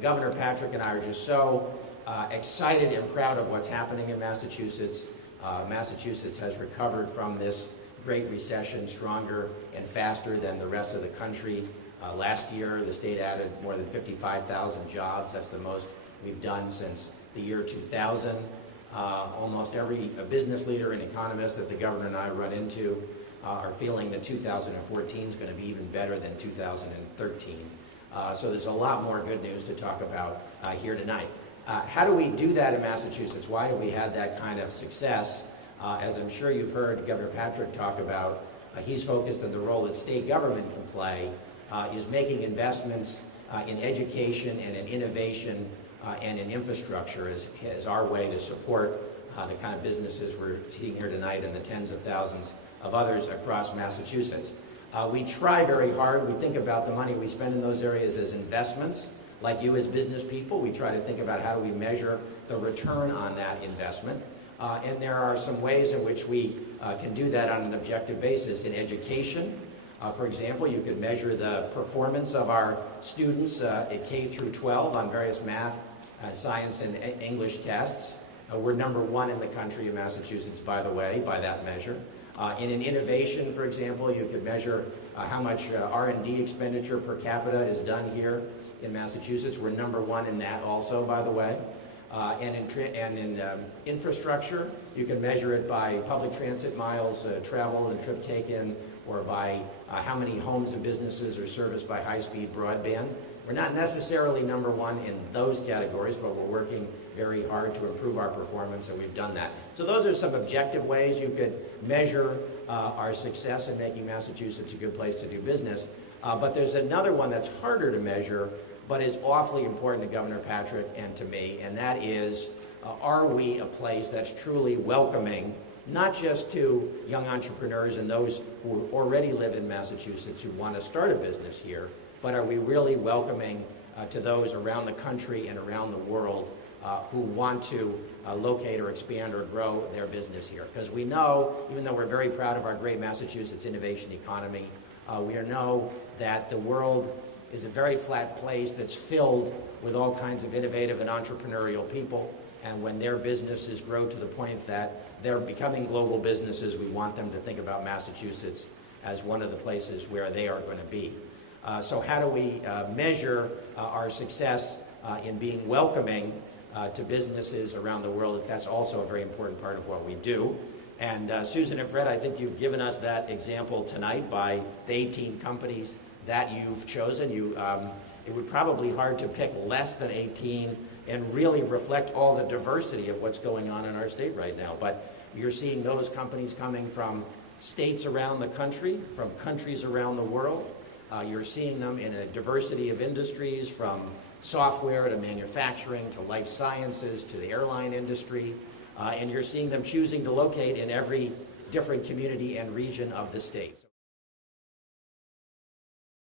Governor Patrick and I are just so excited and proud of what's happening in Massachusetts. Massachusetts has recovered from this Great Recession stronger and faster than the rest of the country. Last year, the state added more than 55,000 jobs. That's the most we've done since the year 2000. Almost every business leader and economist that the governor and I run into are feeling that 2014 is going to be even better than 2013. So there's a lot more good news to talk about here tonight. How do we do that in Massachusetts? Why have we had that kind of success? As I'm sure you've heard Governor Patrick talk about, he's focused on the role that state government can play, is making investments in education and in innovation and in infrastructure as our way to support the kind of businesses we're seeing here tonight and the tens of thousands of others across Massachusetts. We try very hard. We think about the money we spend in those areas as investments. Like you as business people, we try to think about how do we measure the return on that investment. And there are some ways in which we can do that on an objective basis. In education, for example, you could measure the performance of our students at K through 12 on various math, science, and English tests. We're #1 in the country of Massachusetts, by the way, by that measure. In an innovation, for example, you could measure how much R&D expenditure per capita is done here in Massachusetts. We're #1 in that also, by the way. And in infrastructure, you can measure it by public transit miles traveled and trip taken, or by how many homes and businesses are serviced by high-speed broadband. We're not necessarily #1 in those categories, but we're working very hard to improve our performance, and we've done that. So those are some objective ways you could measure our success in making Massachusetts a good place to do business. But there's another one that's harder to measure, but is awfully important to Governor Patrick and to me, and that is, are we a place that's truly welcoming, not just to young entrepreneurs and those who already live in Massachusetts who want to start a business here, but are we really welcoming to those around the country and around the world who want to locate or expand or grow their business here? Because we know, even though we're very proud of our great Massachusetts innovation economy, we know that the world is a very flat place that's filled with all kinds of innovative and entrepreneurial people, and when their businesses grow to the point that they're becoming global businesses, we want them to think about Massachusetts as one of the places where they are going to be. So how do we measure our success in being welcoming to businesses around the world? That's also a very important part of what we do. And Susan and Fred, I think you've given us that example tonight by the 18 companies that you've chosen. It would probably be hard to pick less than 18 and really reflect all the diversity of what's going on in our state right now. But you're seeing those companies coming from states around the country, from countries around the world. You're seeing them in a diversity of industries, from software to manufacturing to life sciences to the airline industry. And you're seeing them choosing to locate in every different community and region of the state.